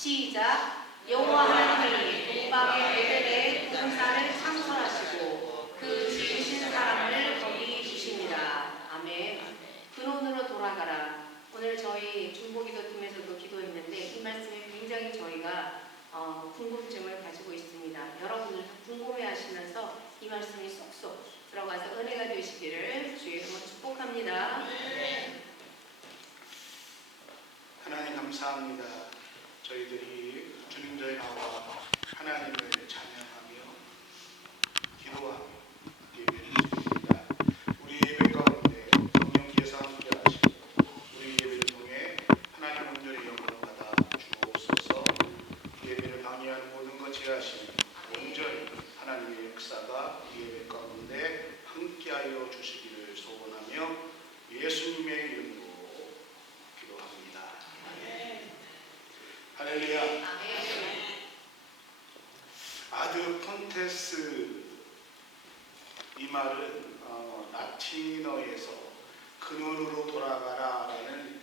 시작. 여호와 하나님이 동방의 에덴에 동산을 창설하시고 그 지으신 사람을 거기 두시니라. 아멘. 근원으로 돌아가라. 오늘 저희 중보기도팀에서도 기도했는데 이 말씀이 굉장히 저희가 궁금증을 가지고 있습니다. 여러분들도 궁금해하시면서 이 말씀이 쏙쏙 들어가서 은혜가 되시기를 주의 이름으로 축복합니다. 하나님 감사합니다. 저희들이 주님 전에 나와 하나님을 찬양하며 기도하며 예배를 드립니다. 우리 예배 가운데 성령께서 함께 하시고 우리 예배를 통해 하나님 온전히 영광을 받아 주옵소서. 예배를 방해하는 모든 것 제하시는 온전히 하나님의 역사가 우리 예배 가운데 함께하여 주시기를 소원하며 예수님의 이름으로 기도합니다. 할렐루야. 아드 폰테스, 이 말은 라틴어에서 근원으로 돌아가라라는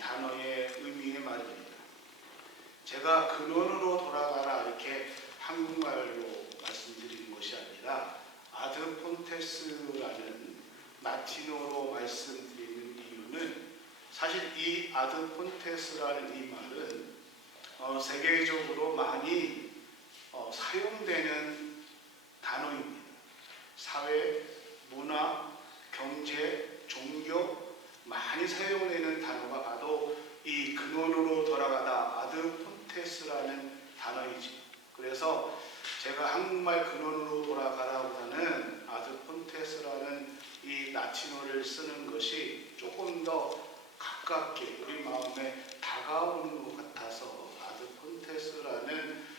단어의 의미의 말입니다. 제가 근원으로 돌아가라 이렇게 한국말로 말씀드리는 것이 아니라 아드 폰테스라는 라틴어로 말씀드리는 이유는 사실 이 아드 폰테스라는 이 말은 세계적으로 많이 사용되는 단어입니다. 사회, 문화, 경제, 종교 많이 사용되는 단어가 바로 이 근원으로 돌아가다 아드 폰테스라는 단어이죠. 그래서 제가 한국말 근원으로 돌아가라보다는 아드 폰테스라는 이 라틴어를 쓰는 것이 조금 더 가깝게 우리 마음에 다가오는 것 같아서 아드 폰테스라는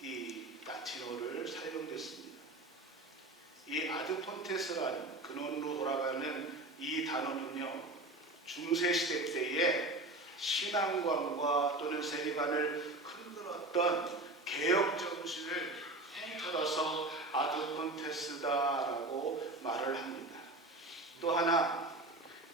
이 라틴어를 사용됐습니다. 이 아드 폰테스라는 근원으로 돌아가는 이 단어는요, 중세시대 때에 신앙관과 또는 세계관을 흔들었던 개혁 정신을 통틀어서 아드 폰테스다라고 말을 합니다. 또 하나,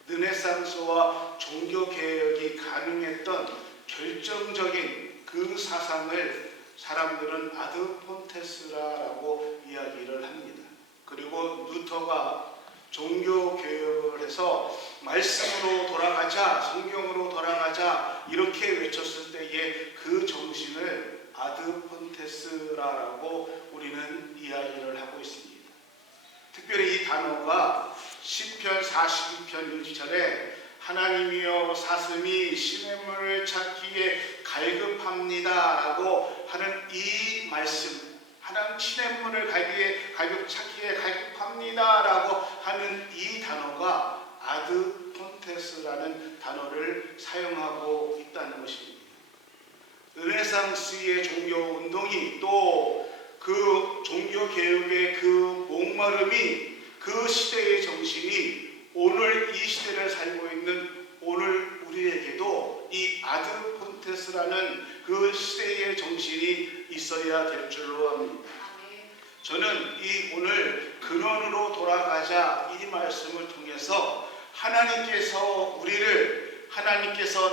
르네상스와 종교 개혁이 가능했던 결정적인 그 사상을 사람들은 아드 폰테스라고 이야기를 합니다. 그리고 루터가 종교 개혁을 해서 말씀으로 돌아가자, 성경으로 돌아가자 이렇게 외쳤을 때에 그 정신을 아드 폰테스라고 우리는 이야기를 하고 있습니다. 특별히 이 단어가 시편 42편 1절에 하나님이여 사슴이 시냇물을 찾기에 갈급합니다 라고 하는 이 말씀, 하나님 시냇물을 찾기에 갈급합니다 라고 하는 이 단어가 아드 폰테스라는 단어를 사용하고 있다는 것입니다. 르네상스의 종교 운동이 또 그 종교 개혁의 그 목마름이 그 시대의 정신이 오늘 이 시대를 살고 있는 오늘 우리에게도 이 아드 폰테스라는 그 시대의 정신이 있어야 될 줄로 압니다. 저는 이 오늘 근원으로 돌아가자 이 말씀을 통해서 하나님께서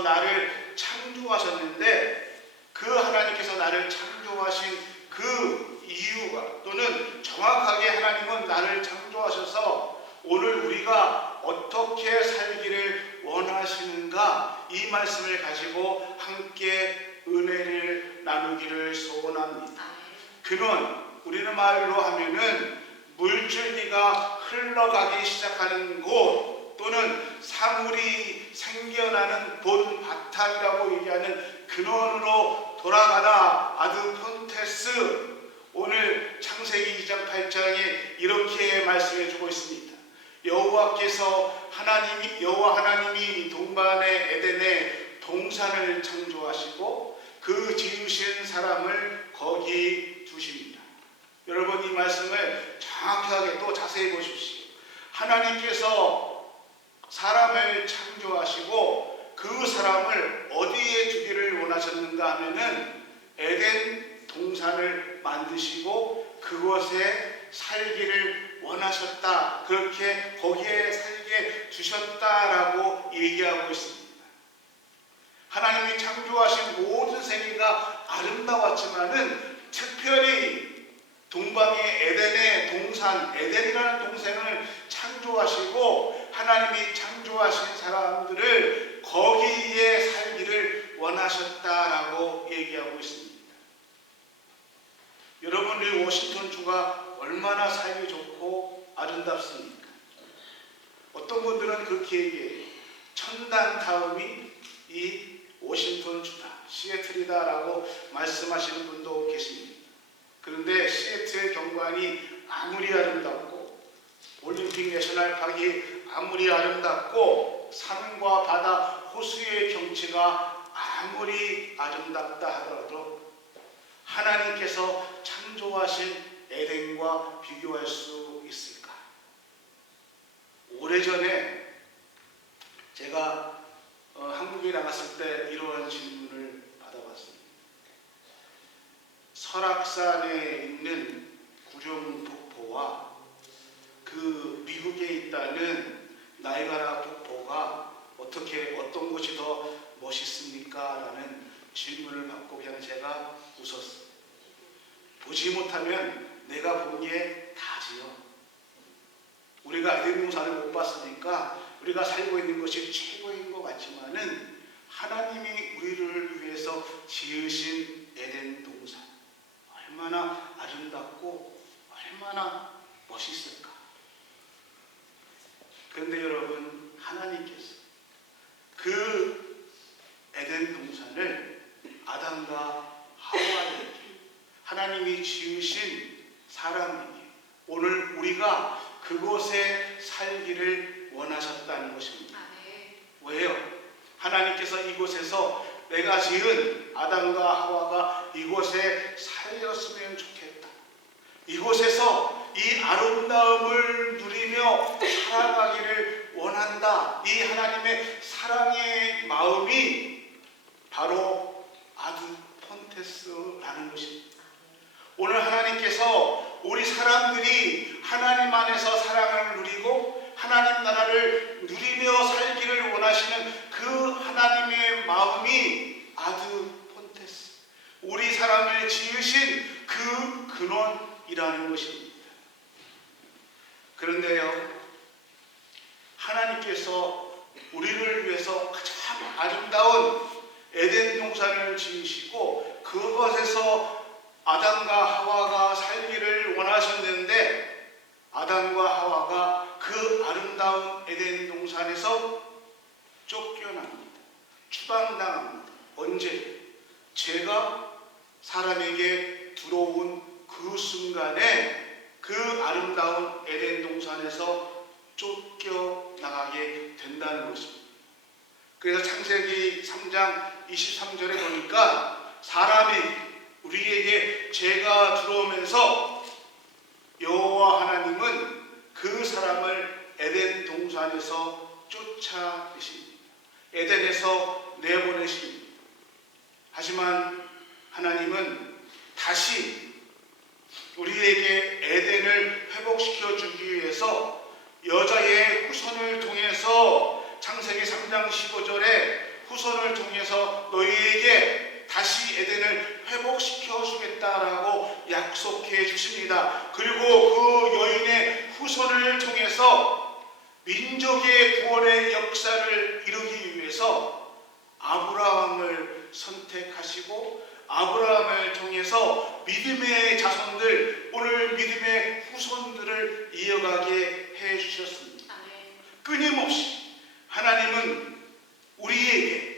나를 창조하셨는데 그 하나님께서 나를 창조하신 그 이유가 또는 정확하게 하나님은 나를 창조하셔서 오늘 우리가 어떻게 살기를 원하시는가 이 말씀을 가지고 함께 은혜를 나누기를 소원합니다. 근원, 우리는 말로 하면은 물줄기가 흘러가기 시작하는 곳 또는 사물이 생겨나는 본 바탕이라고 얘기하는 근원으로 돌아가다 아드 폰테스, 오늘 창세기 2장 8장에 이렇게 말씀해 주고 있습니다. 여호와 하나님이 동반의 에덴에 동산을 창조하시고 그 지으신 사람을 거기 두십니다. 여러분, 이 말씀을 정확하게 또 자세히 보십시오. 하나님께서 사람을 창조하시고 그 사람을 어디에 두기를 원하셨는가 하면은 에덴 동산을 만드시고 그곳에 살기를 원하셨다. 그렇게 거기에 살게 주셨다라고 얘기하고 있습니다. 하나님이 창조하신 모든 세계가 아름다웠지만은 특별히 동방의 에덴의 동산, 에덴이라는 동산을 창조하시고 하나님이 창조하신 사람들을 거기에 살기를 원하셨다라고 얘기하고 있습니다. 여러분, 우리 워싱턴 주가 얼마나 살기 좋고 아름답습니까? 어떤 분들은 그렇게 얘기해요. 천당 다음이 이 워싱턴 주다, 시애틀이다라고 말씀하시는 분도 계십니다. 그런데 시애틀 경관이 아무리 아름답고 올림픽 내셔널 파크가 아무리 아름답고 산과 바다, 호수의 경치가 아무리 아름답다 하더라도 하나님께서 창조하신 에덴과 비교할 수 있을까? 오래전에 제가 한국에 나갔을 때 이러한 질문을 받아봤습니다. 설악산에 있는 구룡폭포와 그 미국에 있다는 나이아가라 폭포가 어떤 곳이 더 멋있습니까? 라는 질문을 받고 그냥 제가 웃었어요. 보지 못하면 내가 본 게 다지요. 우리가 에덴 동산을 못 봤으니까 우리가 살고 있는 것이 최고인 것 같지만은 하나님이 우리를 위해서 지으신 에덴 동산 얼마나 아름답고 얼마나 멋있을까. 그런데 여러분, 하나님께서 그 에덴 동산을 아담과 하와에게, 하나님이 지으신 사람에게 오늘 우리가 그곳에 살기를 원하셨다는 것입니다. 왜요? 하나님께서 이곳에서 내가 지은 아담과 하와가 이곳에 살렸으면 좋겠다. 이곳에서 이 아름다움을 누리며 살아가기를 원한다. 이 하나님의 사랑의 마음이 바로 아두폰테스라는 것입니다. 오늘 하나님께서 우리 사람들이 하나님 안에서 사랑을 누리고 하나님 나라를 누리며 살기를 원하시는 그 하나님의 마음이 아두폰테스, 우리 사람을 지으신 그 근원이라는 것입니다. 그런데요, 하나님께서 우리를 위해서 가장 아름다운 에덴 동산을 지으시고 그것에서 아담과 하와가 살기를 원하셨는데 아담과 하와가 그 아름다운 에덴 동산에서 쫓겨납니다. 추방당합니다. 언제? 죄가 사람에게 들어온 그 순간에 그 아름다운 에덴 동산에서 쫓겨나가게 된다는 것입니다. 그래서 창세기 3장 23절에 보니까 사람이 우리에게 죄가 들어오면서 여호와 하나님은 그 사람을 에덴 동산에서 쫓아내십니다. 에덴에서 내보내십니다. 하지만 하나님은 다시 우리에게 에덴을 회복시켜 주기 위해서 여자의 후손을 통해서 창세기 3장 15절에 후손을 통해서 너희에게 다시 에덴을 회복시켜 주겠다라고 약속해 주십니다. 그리고 그 여인의 후손을 통해서 민족의 구원의 역사를 이루기 위해서 아브라함을 선택하시고 아브라함을 통해서 믿음의 자손들, 오늘 믿음의 후손들을 이어가게 해 주셨습니다. 끊임없이 하나님은 우리에게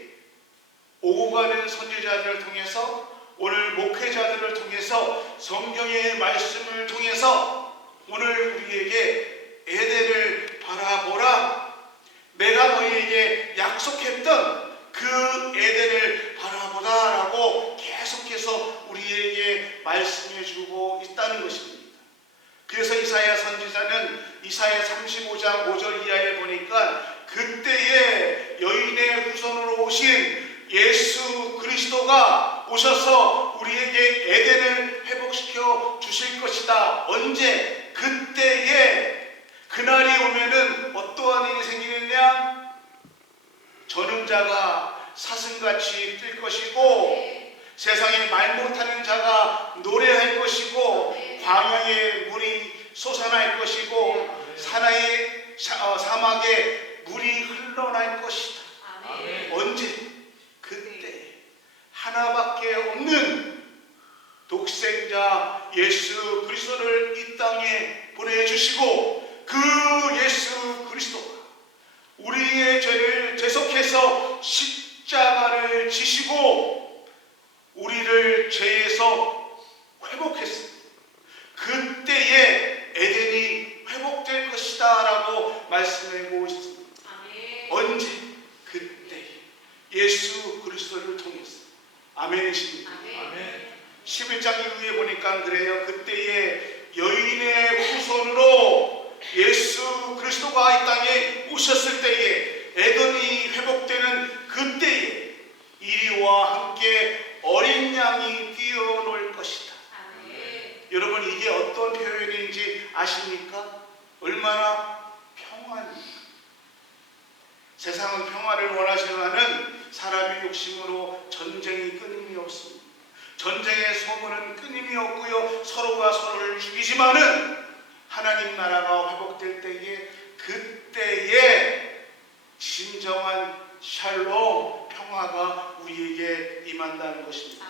오고 가는 선지자들을 통해서 오늘 목회자들을 통해서 성경의 말씀을 통해서 오늘 우리에게 에덴을 바라보라. 내가 너희에게 약속했던 그 에덴을 바라보라라고 계속해서 우리에게 말씀해 주고 있다는 것입니다. 그래서 이사야 선지자는 이사야 35장 5절 이하에 보니까 그때에 여인의 후손으로 오신 예수 그리스도가 오셔서 우리에게 에덴을 회복시켜 주실 것이다. 언제? 그때에 그날이 오면은 어떠한 일이 생기느냐? 전능자가 사슴과 이슬같이 뛸 것이고 세상에 말 못하는 자가 노래할 것이고 광야에 물이 솟아날 것이고 사막에 물이 흘러날 것이다. 언제? 그때 하나밖에 없는 독생자 예수 그리스도를 이 땅에 보내주시고 그 예수 그리스도가 우리의 죄를 대속해서 십자가를 지시고 우리를 죄에서 회복했습니다. 그때에 에덴이 회복될 것이다 라고 말씀하고 있습니다. 언제? 그때 예수 그리스도를 통해서. 아멘이십니까? 11장 이후에 보니까 그래요. 그때에 여인의 후손으로 예수 그리스도가 이 땅에 오셨을 때에 에덴이 회복되는 그때에 이리와 함께 어린 양이 뛰어놀 것이다. 여러분 이게 어떤 표현인지 아십니까? 얼마나 평안입니까? 세상은 평화를 원하지만은 사람의 욕심으로 전쟁이 끊임이 없습니다. 전쟁의 소문은 끊임이 없고요. 서로가 서로를 죽이지만은 하나님 나라가 회복될 때에 그때에 진정한 샬롬 평화가 우리에게 임한다는 것입니다.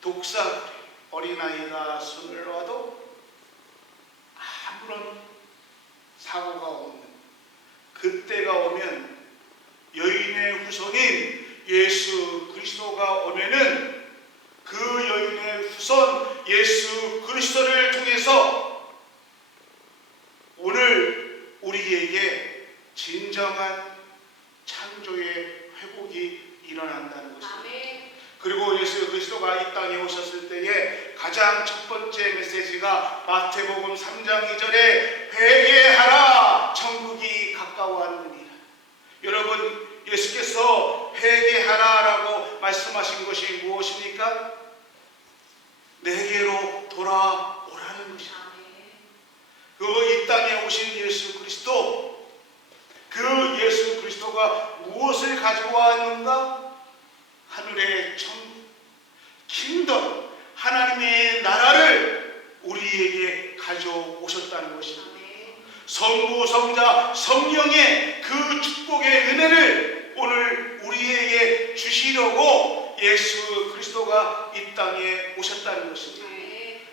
독사 어린아이가 손을 놔도 아무런 사고가 없는 그때가 오면 여인의 후손인 예수 그리스도가 오면은 그 여인의 후손 예수 그리스도를 통해서 오늘 우리에게 진정한 창조의 회복이 일어난다는 것입니다. 그리고 예수 그리스도가 이 땅에 오셨을 때에 가장 첫 번째 메시지가 마태복음 3장 2절에 회개하라 천국이 가까워왔느니라. 여러분 예수께서 회개하라라고 말씀하신 것이 무엇입니까? 내게로 돌아오라는 것입니다. 그 이 땅에 오신 예수 그리스도, 그 예수 그리스도가 무엇을 가지고 왔는가? 하늘의 천국, 킹덤, 하나님의 나라를 우리에게 가져오셨다는 것입니다. 성부, 성자, 성령의 그 축복의 은혜를 오늘 우리에게 주시려고 예수 그리스도가 이 땅에 오셨다는 것입니다.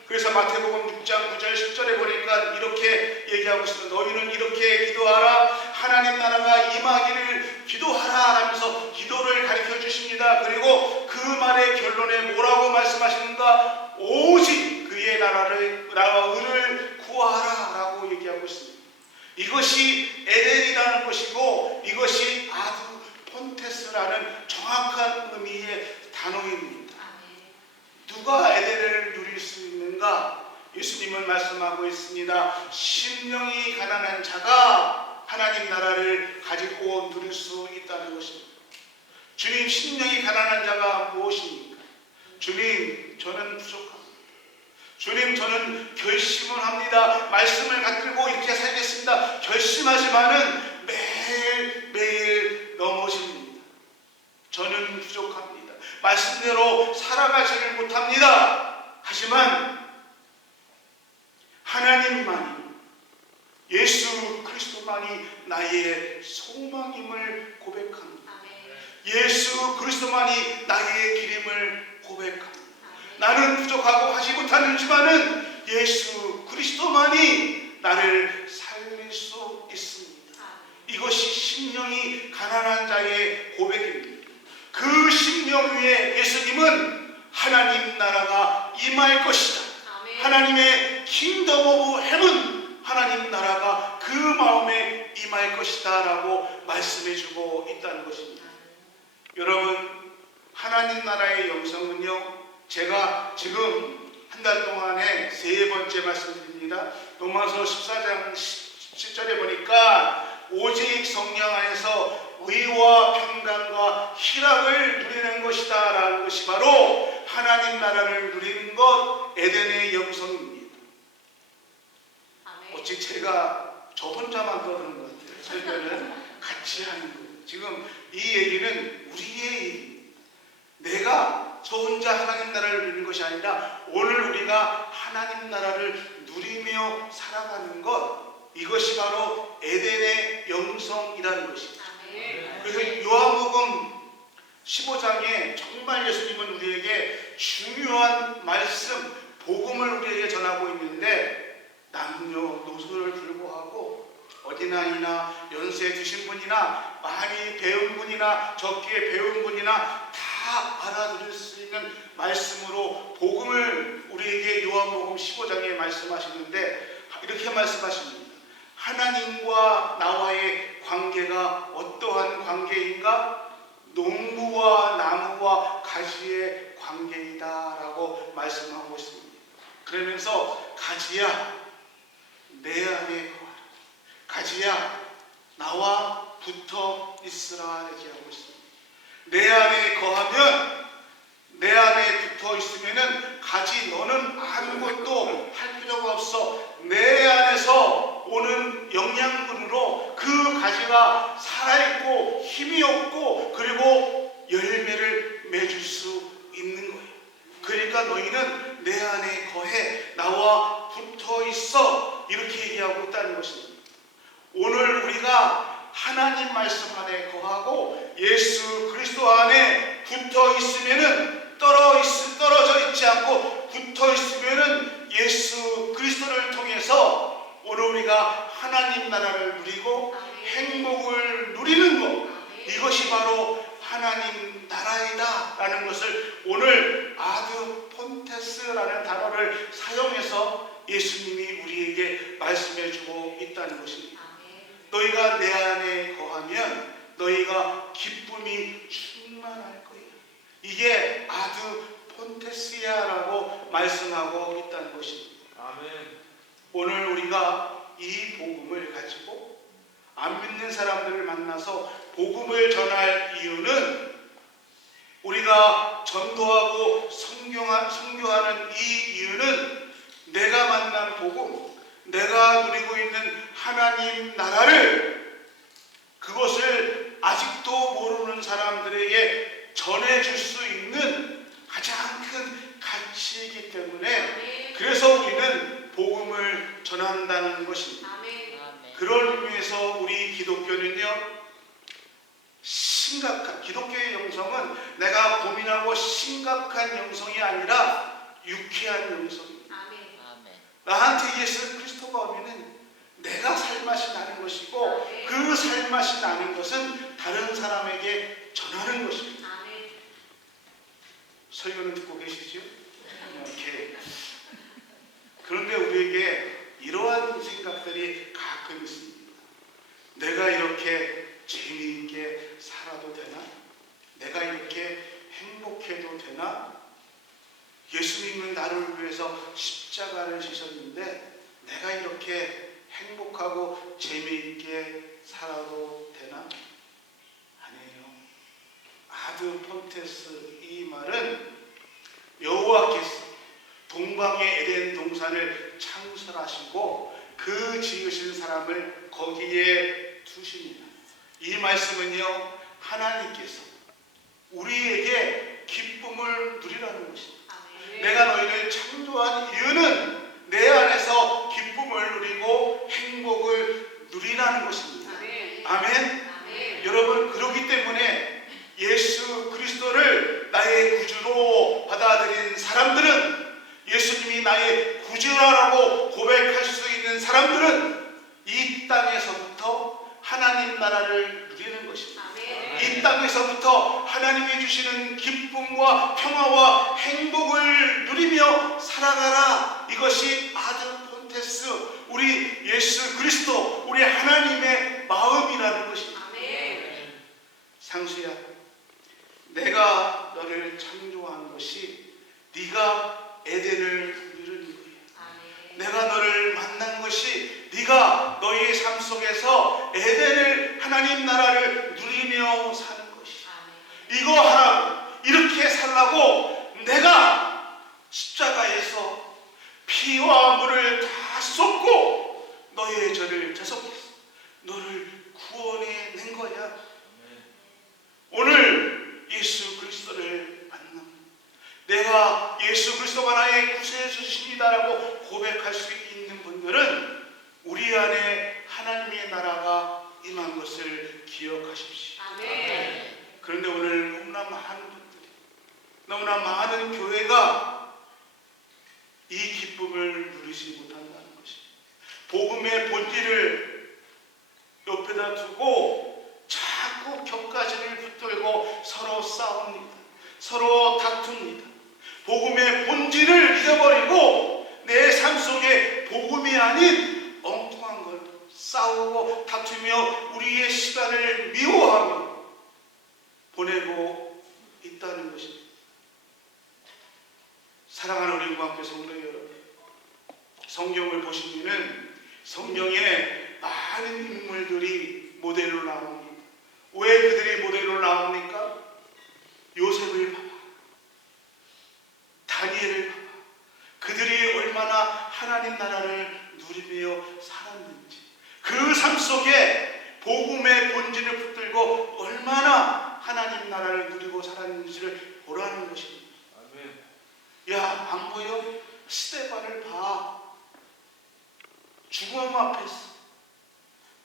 그래서 마태복음 6장 9절 10절에 보니까 이렇게 얘기하고 있습니다. 너희는 이렇게 기도하라. 하나님 나라가 임하기를 기도하라 하면서 기도를 가르쳐 주십니다. 그리고 그 말의 결론에 뭐라고 말씀하시는가? 오직 그의 나라와 의를 구하라 라고 얘기하고 있습니다. 이것이 에덴이라는 것이고 이것이 아두 폰테스라는 정확한 의미의 단어입니다. 누가 에덴을 누릴 수 있는가? 예수님은 말씀하고 있습니다. 심령이 가난한 자가 하나님 나라를 가지고 누릴 수 있다는 것입니다. 주님, 심령이 가난한 자가 무엇입니까? 주님, 저는 부족합니다. 주님, 저는 결심을 합니다. 말씀을 갖들고 이렇게 살겠습니다. 결심하지만은 매일 넘어집니다. 저는 부족합니다. 말씀대로 살아가지를 못합니다. 하지만 하나님만이, 예수 그리스도만이 나의 소망임을 고백합니다. 예수 그리스도만이 나의 길임을 고백합니다. 나는 부족하고 하지 못하지만은 예수 그리스도만이 나를 살릴 수 있습니다. 이것이 심령이 가난한 자의 고백입니다. 그 심령 위에 예수님은 하나님 나라가 임할 것이다. 하나님의 킹덤 오브 헤븐, 하나님 나라가 그 마음에 임할 것이다 라고 말씀해주고 있다는 것입니다. 여러분, 하나님 나라의 영성은요, 제가 지금 한 달 동안에 세 번째 말씀드립니다. 로마서 14장 17절에 보니까 오직 성령 안에서 의와 평강과 희락을 누리는 것이다 라는 것이 바로 하나님 나라를 누리는 것, 에덴의 영성입니다. 어찌 제가 저 혼자만 떠드는 것 같아요. 설교는 같이 하는 거예요. 지금 이 얘기는 우리의 얘기. 내가 저 혼자 하나님 나라를 누리는 것이 아니라 오늘 우리가 하나님 나라를 누리며 살아가는 것, 이것이 바로 에덴의 영성이라는 것입니다. 그래서 요한복음 15장에 정말 예수님은 우리에게 중요한 말씀, 복음을 우리에게 전하고 있는데, 남녀노소를 불구하고 어린아이나 연세 드신 분이나 많이 배운 분이나 적게 배운 분이나 다 알아들을 수 있는 말씀으로 복음을 우리에게 요한복음 15장에 말씀하시는데 이렇게 말씀하십니다. 하나님과 나와의 관계가 어떠한 관계인가? 농부와 나무와 가지의 관계이다라고 말씀하고 있습니다. 그러면서 가지야 내 안에 거하라. 가지야 나와 붙어 있으라 얘기하고 있습니다. 내 안에 거하면, 내 안에 붙어 있으면은 가지 너는 아무것도 할 필요가 없어. 내 안에서 오는 영양분으로 그 가지가 살아있고 힘이 없고 그리고 열매를 맺을 수 있는 거예요. 그러니까 너희는 내 안에 거해, 나와 붙어 있어, 이렇게 얘기하고 있다는 것입니다. 오늘 우리가 하나님 말씀 안에 거하고 예수 그리스도 안에 붙어 있으면은 떨어져 있지 않고 붙어 있으면은 예수 그리스도를 통해서 오늘 우리가 하나님 나라를 누리고 행복을 누리는 것, 이것이 바로 하나님 나라이다 라는 것을 오늘 아드 폰테스라는 단어를 사용해서 예수님이 우리에게 말씀해 주고 있다는 것입니다. 너희가 내 안에 거하면 너희가 기쁨이 충만할 거예요. 이게 아드 폰테스야라고 말씀하고 있다는 것입니다. 아멘. 오늘 우리가 이 복음을 가지고 안 믿는 사람들을 만나서 복음을 전할 이유는, 우리가 전도하고 선교하는 이 이유는 내가 만난 복음, 내가 누리고 있는 하나님 나라를, 그것을 아직도 모르는 사람들에게 전해줄 수 있는 가장 큰 가치이기 때문에, 그래서 우리는 복음을 전한다는 것입니다. 그런 의미에서 우리 기독교는요, 심각한, 기독교의 영성은 내가 고민하고 심각한 영성이 아니라 유쾌한 영성입니다. 나한테 예수 그리스도가 오면은 내가 살맛이 나는 것이고, 그 살맛이 나는 것은 다른 사람에게 전하는 것입니다. 설교는 듣고 계시죠? 이렇게. 그런데 우리에게 이러한 생각들이 가끔 있습니다. 내가 이렇게 재미있게 살아도 되나? 내가 이렇게 행복해도 되나? 예수님은 나를 위해서 십자가를 지셨는데 내가 이렇게 행복하고 재미있게 살아도 되나? 아니에요. 아드 폰테스, 이 말은 여호와께서 동방의 에덴 동산을 창설하시고 그 지으신 사람을 거기에 두십니다. 이 말씀은요, 하나님께서 우리에게 기쁨을 누리라는 것입니다. 내가 너희를 창조한 이유는 내 안에서 기쁨을 누리고 행복을 누리라는 것입니다. 아멘. 여러분, 그렇기 때문에 예수 그리스도를 나의 구주로 받아들인 사람들은, 예수님이 나의 구주라고 고백할 수 있는 사람들은 이 땅에서부터 하나님 나라를 누리는 것입니다. 이 땅에서부터 하나님이 주시는 기쁨과 평화와 행복을 누리며 살아가라. 이것이 아드 폰테스, 우리 예수 그리스도, 우리 하나님의 마음이라는 것입니다. 상수야, 내가 너를 창조한 것이 네가 에덴을 누리는 거예요. 내가 너를 만난 것이 네가 너의 삶 속에서 에덴을, 하나님 나라를 누리며 사는 것이, 이거 하라고, 이렇게 살라고 내가 십자가에서 피와 물을 다 쏟고 너의 죄를 대속해서 너를 구원해 낸 거야. 것을 기억하십시오. 아멘. 그런데 오늘 너무나 많은 분들이, 너무나 많은 교회가 이 기쁨을 누리지 못한다는 것입니다. 복음의 본질을 옆에다 두고 자꾸 격가지를 붙들고 서로 싸웁니다. 서로 다툽니다. 복음의 본질을 잊어버리고 내 삶 속에 복음이 아닌 엉뚱한 걸 싸우고 다투며 우리의 시간을 미워하며 보내고 있다는 것입니다. 사랑하는 우리 무한교회 성도 여러분, 성경을 보시면은 성경에 많은 인물들이 모델로 나옵니다. 왜 그들이 모델로 나옵니까? 요셉을 봐봐, 다니엘을 봐봐. 그들이 얼마나 하나님 나라를 누리며 살았는지, 그 삶 속에 복음의 본질을 붙들고 얼마나 하나님 나라를 누리고 살았는지를 보라는 것입니다. 야, 안 보여? 스데반을 봐. 죽음 앞에서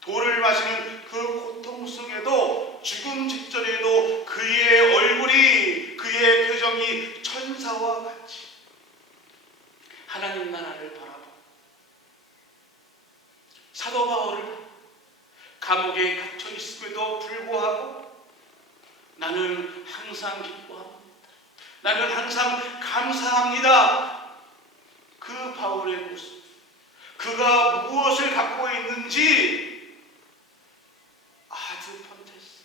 돌을 마시는 그 고통 속에도, 죽음 직전에도 그의 얼굴이, 그의 표정이 천사와 같이 하나님 나라를 바라봐. 사도 바울을 감옥에 갇혀 있음에도 불구하고 나는 항상 기뻐합니다. 나는 항상 감사합니다. 그 바울의 모습, 그가 무엇을 갖고 있는지 아주 펀테스.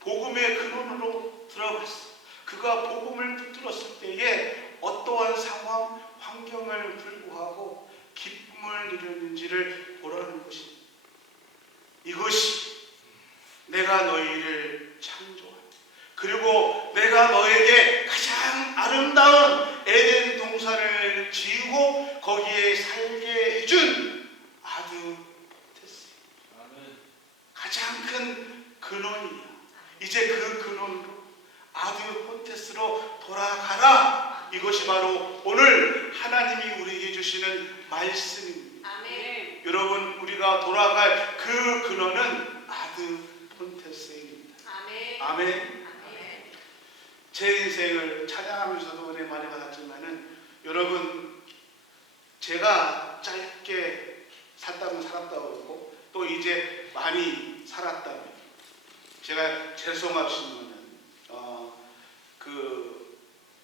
복음의 근원으로 들어갔어. 그가 복음을 붙들었을 때에 어떠한 상황, 환경을 불구하고 기쁨을 누렸는지를 보라는 것입니다. 이것이 내가 너희를 창조한, 그리고 내가 너에게 가장 아름다운 에덴 동산을 지우고 거기에 살게 해준 아드 폰테스, 가장 큰 근원이야. 이제 그 근원으로 아드 폰테스로 돌아가라. 이것이 바로 오늘 하나님이 우리에게 주시는 말씀입니다. 아멘. 여러분, 우리가 돌아갈 그 근원은 아드 폰테스입니다. 아멘. 아멘. 아멘. 제 인생을 찬양하면서도 은혜 많이 받았지만은, 여러분, 제가 짧게 살다면 살았다고 했고, 또 이제 많이 살았다면, 제가 죄송하시면은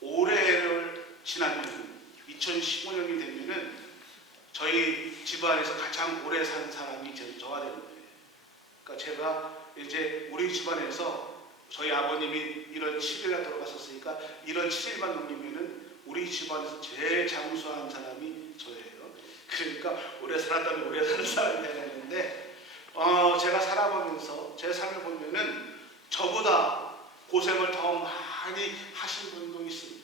올해를 지나면 2015년이 되면은 저희 집안에서 가장 오래 산 사람이 저가 되는 거예요. 그러니까 제가 이제 우리 집안에서 저희 아버님이 1월 7일에 돌아가셨으니까 1월 7일만 넘기면은 우리 집안에서 제일 장수한 사람이 저예요. 그러니까 오래 살았다면 오래 사는 사람이 되는데, 제가 살아보면서 제 삶을 보면은 저보다 고생을 더 많이 하신 분도 있습니다.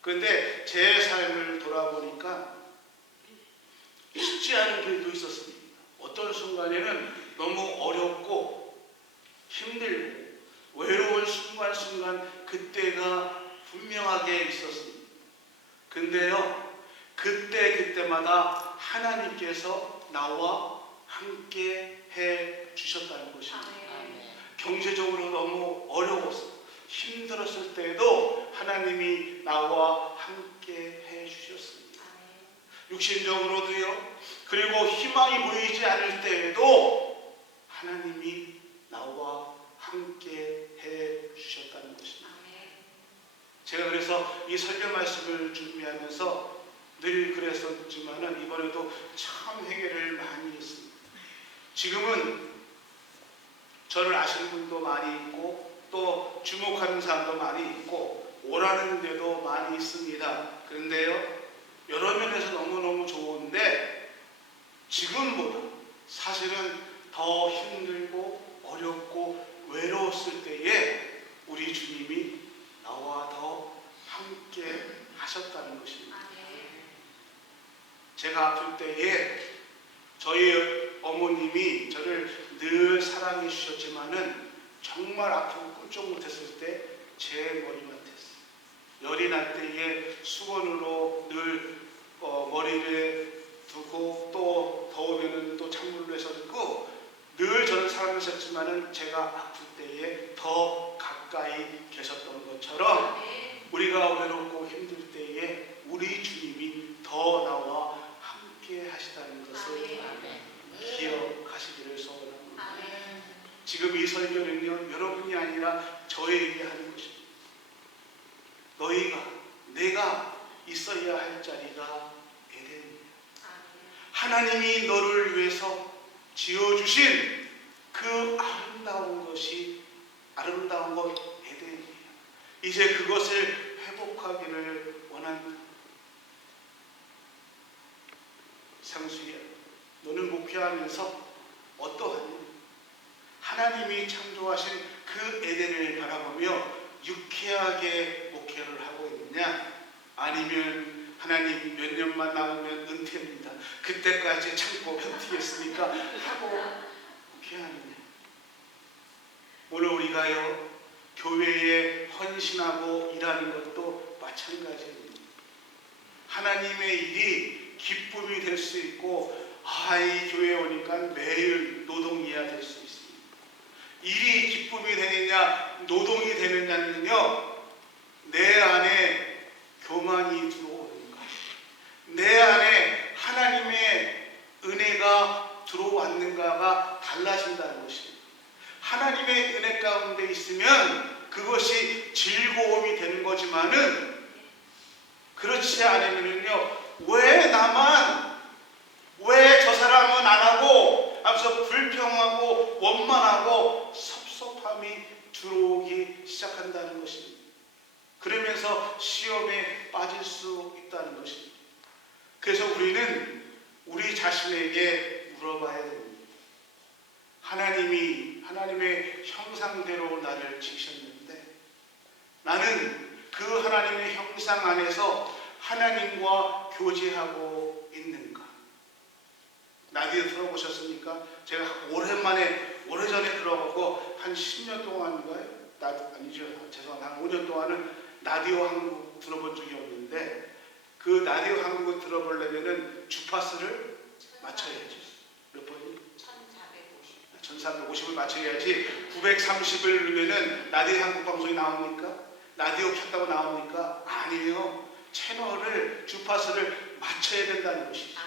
그런데 제 삶을 돌아보니까 쉽지 않은 길도 있었습니다. 어떤 순간에는 너무 어렵고 힘들고 외로운 순간순간 그때가 분명하게 있었습니다. 근데요, 그때마다 하나님께서 나와 함께 해 주셨다는 것입니다. 경제적으로 너무 어려웠어, 힘들었을 때에도 하나님이 나와 함께 해 주셨습니다. 육신적으로도요, 그리고 희망이 보이지 않을 때에도 하나님이 나와 함께 해 주셨다는 것입니다. 제가 그래서 이 설교 말씀을 준비하면서 늘 그랬었지만은 이번에도 참 회개를 많이 했습니다. 지금은 저를 아시는 분도 많이 있고 또 주목하는 사람도 많이 있고 오라는 데도 많이 있습니다. 그런데요, 여러 면에서 너무너무 좋은데 지금보다 사실은 더 힘들고 어렵고 외로웠을 때에 우리 주님이 나와 더 함께 하셨다는 것입니다. 제가 아플 때에 저희 어머님이 저를 늘 사랑해 주셨지만은 정말 아프고 꼼짝 못했을 때 제 머리맡에서 열이 날 때에 수건으로 늘 머리를 두고 또 더우면은 또 찬물로 해서 듣고 늘 저는 살아계셨지만은 제가 아플 때에 더 가까이 계셨던 것처럼 우리가 외롭고 힘들 때에 우리 주님이 더 나와 함께 하시다는 것을 기억하시기를 소원합니다. 지금 이 설교는요, 여러분이 아니라 저에게 하는 것입니다. 너희가, 내가 있어야 할 자리가 에덴이야. 하나님이 너를 위해서 지어주신 그 아름다운 것 에덴이야. 이제 그것을 회복하기를 원한다. 상수야, 너는 목회하면서 어떠하니? 하나님이 창조하신 그 에덴을 바라보며 유쾌하게 목회를 하고 있느냐? 아니면 하나님 몇 년만 남으면 은퇴입니다. 그때까지 참고 버티겠습니까? 하고 목회하느냐? 오늘 우리가요, 교회에 헌신하고 일하는 것도 마찬가지입니다. 하나님의 일이 기쁨이 될 수 있고, 이 교회에 오니까 매일 노동해야 될 수 있습니다. 일이 기쁨이 되느냐 노동이 되느냐는요, 내 안에 교만이 들어오는가, 내 안에 하나님의 은혜가 들어왔는가가 달라진다는 것입니다. 하나님의 은혜 가운데 있으면 그것이 즐거움이 되는 거지만은, 그렇지 않으면요, 왜 저 사람은 안 하고 하면서 불평하고 원만하고 섭섭함이 들어오기 시작한다는 것입니다. 그러면서 시험에 빠질 수 있다는 것입니다. 그래서 우리는 우리 자신에게 물어봐야 됩니다. 하나님의 형상대로 나를 지으셨는데 나는 그 하나님의 형상 안에서 하나님과 교제하고 있는가? 라디오 들어보셨습니까? 제가 오래전에 들어보고 한 10년 동안인가요? 아니죠. 죄송합니다. 한 5년 동안은 라디오 한국 들어본 적이 없는데, 그 라디오 한국을 들어보려면은 주파수를 맞춰야죠. 몇 번이? 1450을 맞춰야지. 930을 누르면은 라디오 한국 방송이 나옵니까? 라디오 켰다고 나옵니까? 아니에요. 채널을, 주파수를 맞춰야 된다는 것이죠.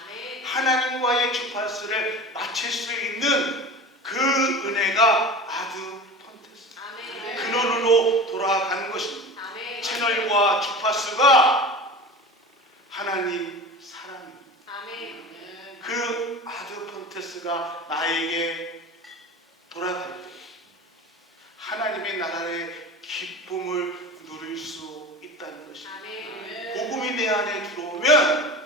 하나님과의 주파수를 맞출 수 있는 그 은혜가 아드 폰테스, 근원으로 돌아가는 것입니다. 채널과 주파수가 하나님 사랑입니다. 그 아드 폰테스가 나에게 돌아갈 때 하나님의 나라의 기쁨을 누릴 수 있다는 것입니다. 복음이 내 안에 들어오면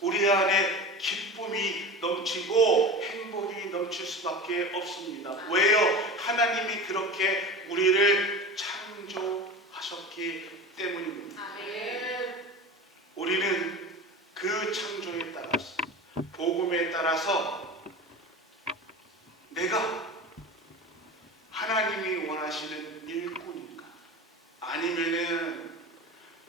우리 안에 기쁨이 넘치고 행복이 넘칠 수밖에 없습니다. 왜요? 하나님이 그렇게 우리를 창조하셨기 때문입니다. 우리는 그 창조에 따라서, 복음에 따라서 내가 하나님이 원하시는 일꾼인가, 아니면은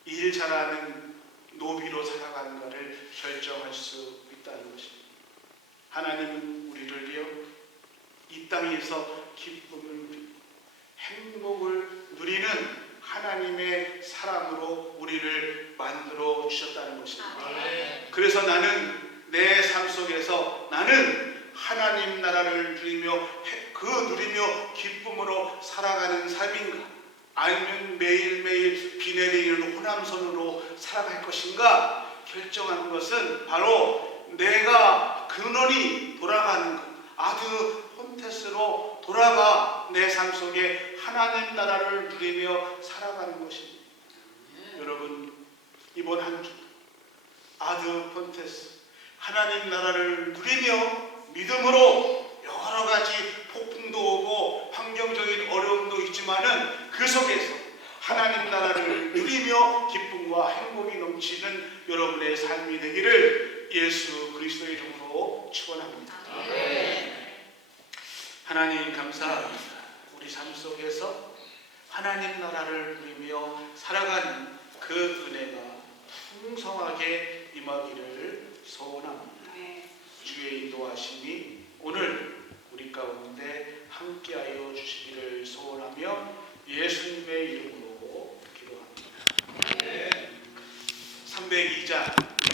일 잘하는 노비로 살아가는가를 결정할 수 있다는 것입니다. 하나님은 우리를요, 이 땅에서 기쁨을 누리고 행복을 누리는 하나님의 사람으로 우리를 만들어 주셨다는 것입니다. 그래서 나는 내 삶 속에서 나는 하나님 나라를 누리며 기쁨으로 살아가는 삶인가, 아니면 매일매일 비 내리는 호남선으로 살아갈 것인가 결정하는 것은 바로 내가 근원이 돌아가는 것, 아드 폰테스로 돌아가 내 삶 속에 하나님 나라를 누리며 살아가는 것입니다. 여러분, 이번 한 주 아드 폰테스, 하나님 나라를 누리며 믿음으로 여러 가지 폭풍도 오고 환경적인 어려움도 있지만은 그 속에서 하나님 나라를 누리며 기쁨과 행복이 넘치는 여러분의 삶이 되기를 예수 그리스도의 이름으로 축원합니다. 하나님 감사합니다. 우리 삶 속에서 하나님 나라를 누리며 살아가는 그 은혜가 풍성하게 임하기를 소원합니다. 인도하심이 오늘 우리 가운데 함께하여 주시기를 소원하며 예수님의 이름으로 기도합니다. 302장